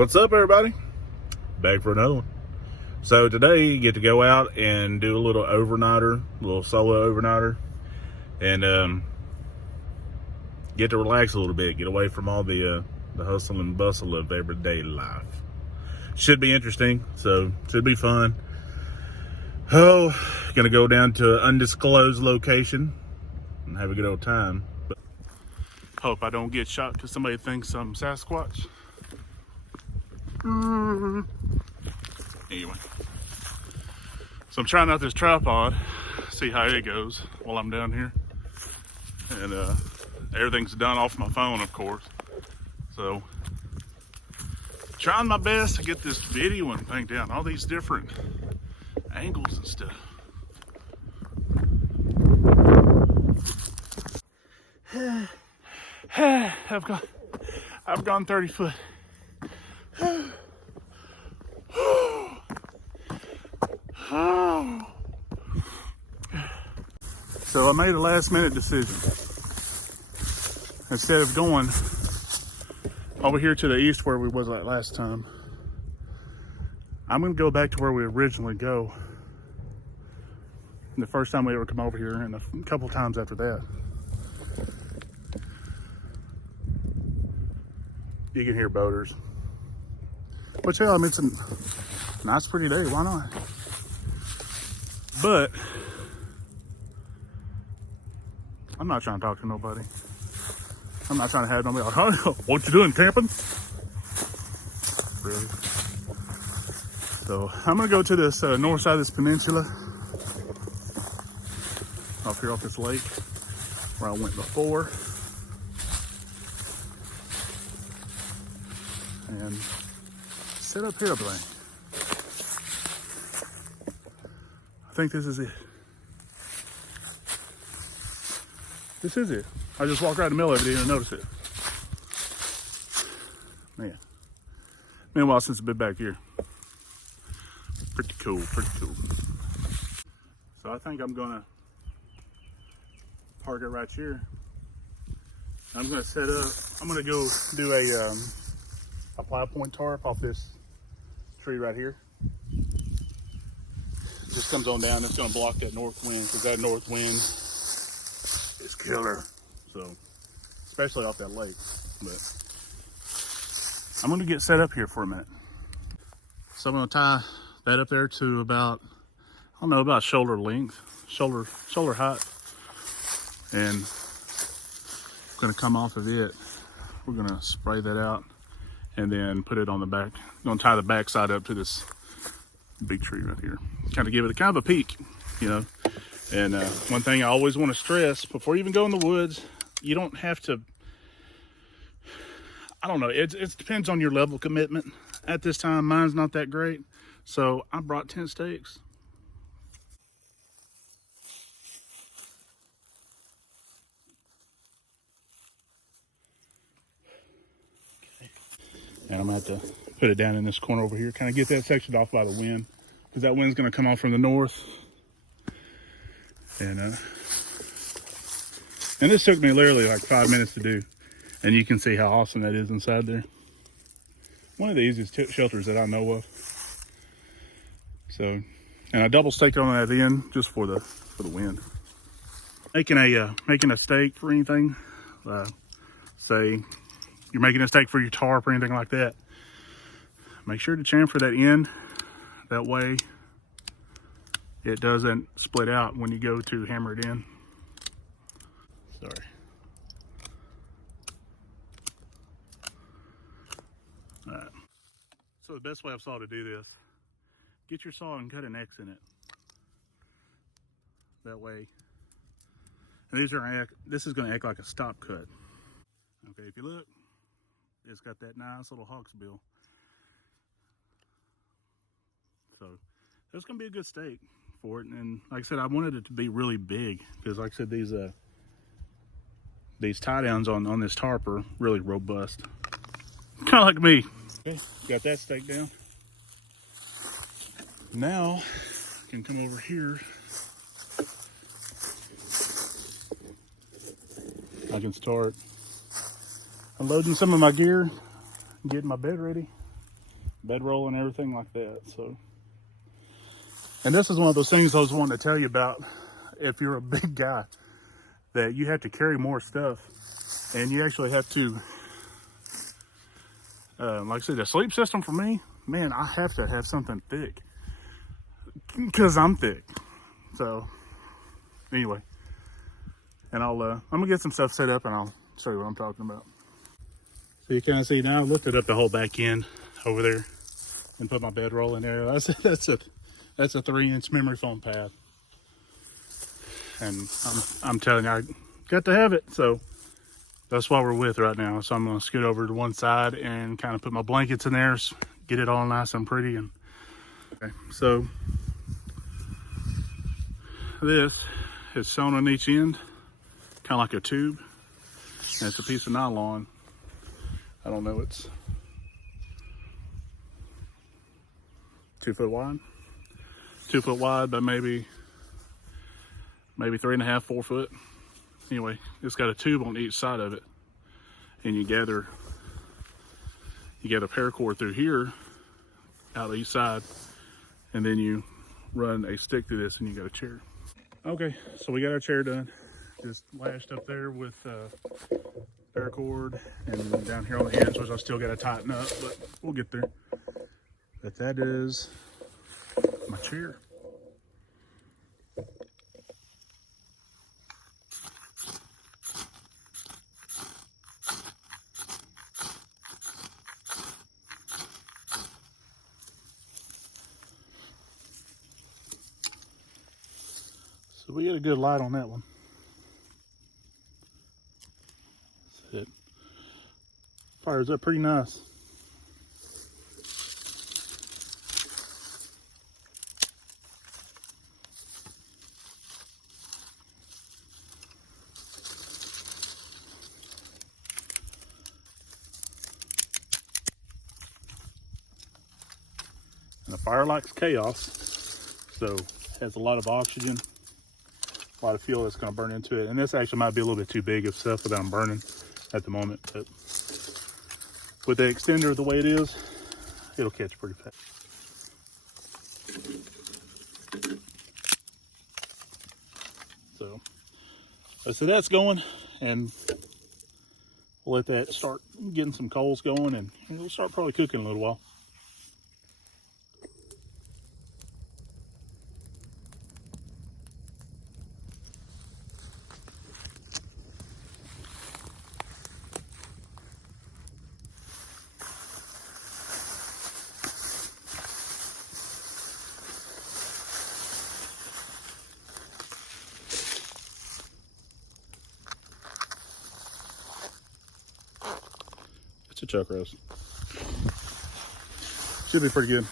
What's up, everybody? Back for another one. So today you get to go out and do a little overnighter, a little solo overnighter, and get to relax a little bit, get away from all the hustle and bustle of everyday life. Should be interesting, so should be fun. Oh, gonna go down to an undisclosed location and have a good old time. But hope I don't get shot because somebody thinks I'm Sasquatch. Anyway, so I'm trying out this tripod, see how it goes while I'm down here, and everything's done off my phone, of course. So trying my best to get this videoing thing down, all these different angles and stuff. I've gone 30 foot. So I made a last minute decision. Instead of going over here to the east where we was like last time, I'm gonna go back to where we originally go. The first time we ever come over here, and a couple times after that. You can hear boaters. Which, hell, I mean, it's a nice, pretty day. Why not? But I'm not trying to talk to nobody. I'm not trying to have nobody like, huh? What you doing, camping? Really? So I'm gonna go to this north side of this peninsula, off here off this lake where I went before, and set up here, I think. I think this is it. This is it. I just walk right in the middle of it, didn't even notice it. Man. Been a while since I've been back here. Pretty cool, pretty cool. So I think I'm gonna park it right here. I'm gonna set up, I'm gonna go do a ply point tarp off this tree right here. Just comes on down, it's gonna block that north wind, because that north wind is killer. So, especially off that lake. But I'm gonna get set up here for a minute. So I'm gonna tie that up there to about, I don't know, about shoulder length, shoulder height. And I'm gonna come off of it. We're gonna spray that out and then put it on the back. I'm gonna tie the back side up to this big tree right here. Kind of give it a kind of a peak, you know. And one thing I always want to stress before you even go in the woods, you don't have to, I don't know, it depends on your level of commitment. At this time, mine's not that great. So I brought 10 stakes. Okay. And I'm gonna have to put it down in this corner over here, kind of get that sectioned off by the wind, because that wind's gonna come off from the north. And this took me literally like 5 minutes to do. And you can see how awesome that is inside there. One of the easiest shelters that I know of. So, and I double staked on that end just for the wind. Making a stake for anything, say you're making a stake for your tarp or anything like that, make sure to chamfer that end. That way it doesn't split out when you go to hammer it in. Sorry. All right. So the best way I've saw to do this, get your saw and cut an X in it. That way, and this is gonna act like a stop cut. Okay, if you look, it's got that nice little hawk's bill. So that's gonna be a good stake for it. And like I said, I wanted it to be really big, because like I said, these tie downs on this tarp are really robust. Kind of like me. Okay, got that stake down. Now I can come over here. I can start unloading some of my gear, getting my bed ready. bedroll and everything like that. So, and this is one of those things I was wanting to tell you about. If you're a big guy, that you have to carry more stuff, and you actually have to, like I said, the sleep system for me, man, I have to have something thick because I'm thick. So anyway, and I'm gonna get some stuff set up and I'll show you what I'm talking about. So you kind of see now, I lifted up the whole back end over there and put my bedroll in there. That's a 3-inch memory foam pad, and I'm telling you, I got to have it. So that's what we're with right now. So I'm gonna scoot over to one side and kind of put my blankets in there, get it all nice and pretty. And okay, so this is sewn on each end, kind of like a tube, and it's a piece of nylon. I don't know, it's 2 foot wide, 2 foot wide, but maybe 3.5, 4 foot. Anyway, it's got a tube on each side of it, and you gather paracord through here out each side, and then you run a stick through this, and you got a chair. Okay, so we got our chair done, just lashed up there with paracord, and down here on the ends, which I still got to tighten up, but we'll get there. But that is my chair. So we get a good light on that one. That's it. Fires up pretty nice. And the fire likes chaos, so it has a lot of oxygen, a lot of fuel that's going to burn into it. And this actually might be a little bit too big of stuff that I'm burning at the moment, but with the extender the way it is, it'll catch pretty fast. So that's going, and we'll let that start getting some coals going, and it'll start probably cooking in a little while. It's a chuck roast. Should be pretty good.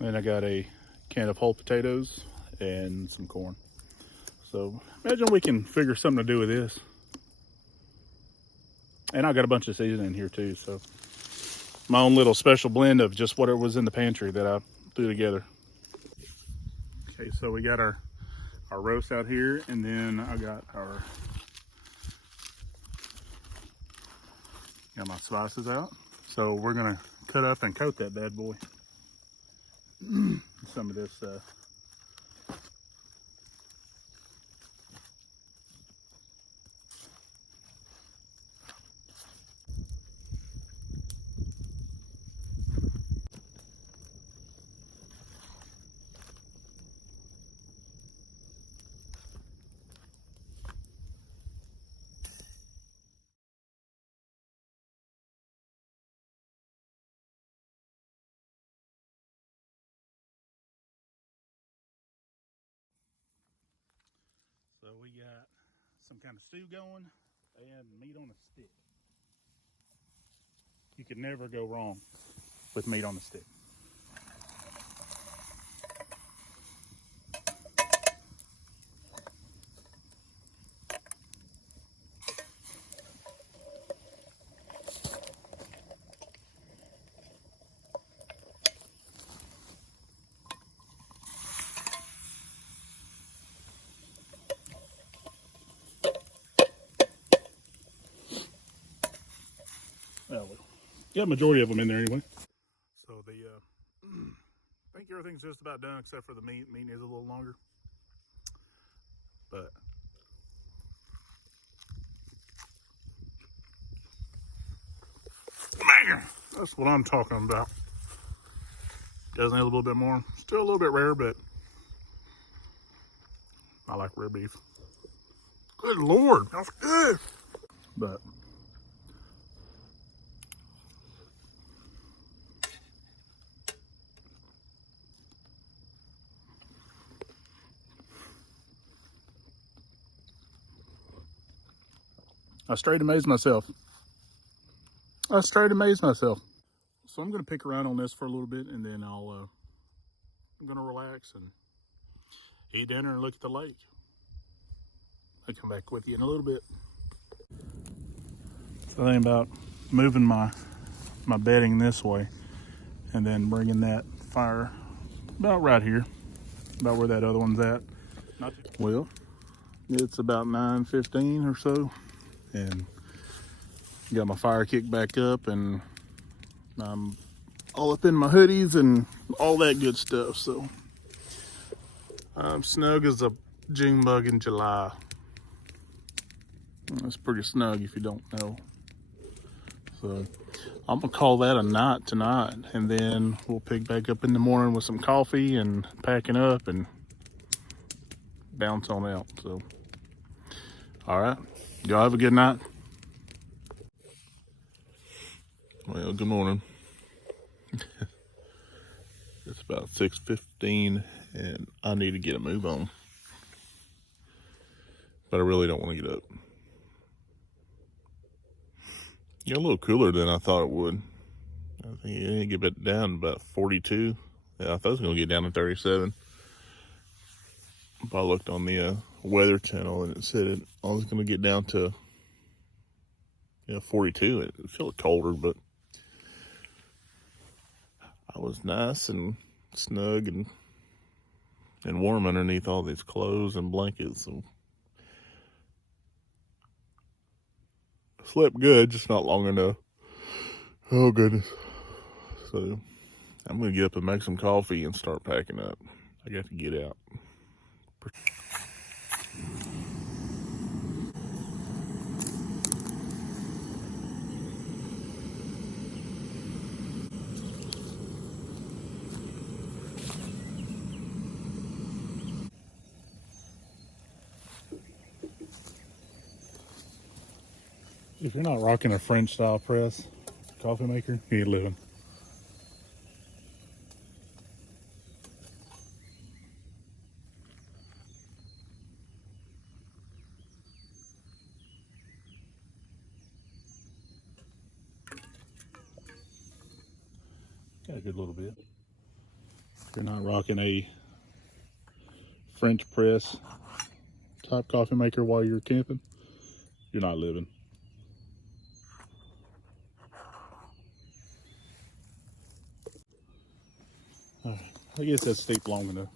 And I got a can of whole potatoes and some corn. So imagine we can figure something to do with this. And I got a bunch of seasoning here too, so my own little special blend of just whatever was in the pantry that I threw together. Okay, so we got our roast out here, and then I got my spices out. So we're gonna cut up and coat that bad boy. Some of this so we got some kind of stew going and meat on a stick. You can never go wrong with meat on a stick. Well, we got a majority of them in there anyway. So the I think everything's just about done except for the meat. Meat needs a little longer, but man, that's what I'm talking about. Does need a little bit more. Still a little bit rare, but I like rare beef. Good Lord, that's good. But I straight amazed myself. I straight amazed myself. So I'm gonna pick around on this for a little bit, and then I'm gonna relax and eat dinner and look at the lake. I'll come back with you in a little bit. The thing about moving my bedding this way and then bringing that fire about right here, about where that other one's at. Well, it's about 9:15 or so, and got my fire kicked back up, and I'm all up in my hoodies and all that good stuff. So I'm snug as a June bug in July. It's pretty snug if you don't know. So I'm gonna call that a night tonight, and then we'll pick back up in the morning with some coffee and packing up and bounce on out. So, all right, y'all have a good night. Well, good morning. It's about 6:15, and I need to get a move on, but I really don't want to get up. Got a little cooler than I thought it would. I think it didn't get it down to about 42. Yeah, I thought it was going to get down to 37. But I looked on the weather channel, and it said I was going to get down to 42. It felt colder, but I was nice and snug and warm underneath all these clothes and blankets. So I slept good, just not long enough. Oh, goodness. So I'm going to get up and make some coffee and start packing up. I got to get out. If you're not rocking a French style press coffee maker, you ain't living. Got a good little bit. If you're not rocking a French press type coffee maker while you're camping, you're not living. All right, I guess that's steep long enough.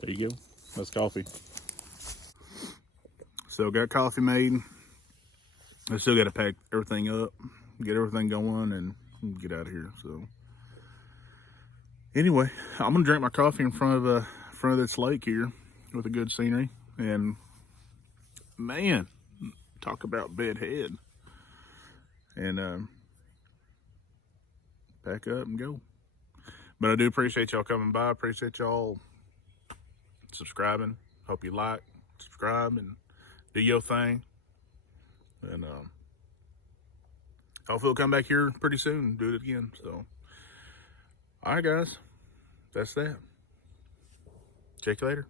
There you go. That's coffee. So got coffee made. I still got to pack everything up, get everything going, and get out of here. So anyway, I'm gonna drink my coffee in front of this lake here with a good scenery. And man, talk about bedhead. And pack up and go. But I do appreciate y'all coming by. Appreciate y'all subscribing. Hope you like, subscribe, and do your thing. And hopefully we'll come back here pretty soon and do it again. So, all right, guys, that's that. Check you later.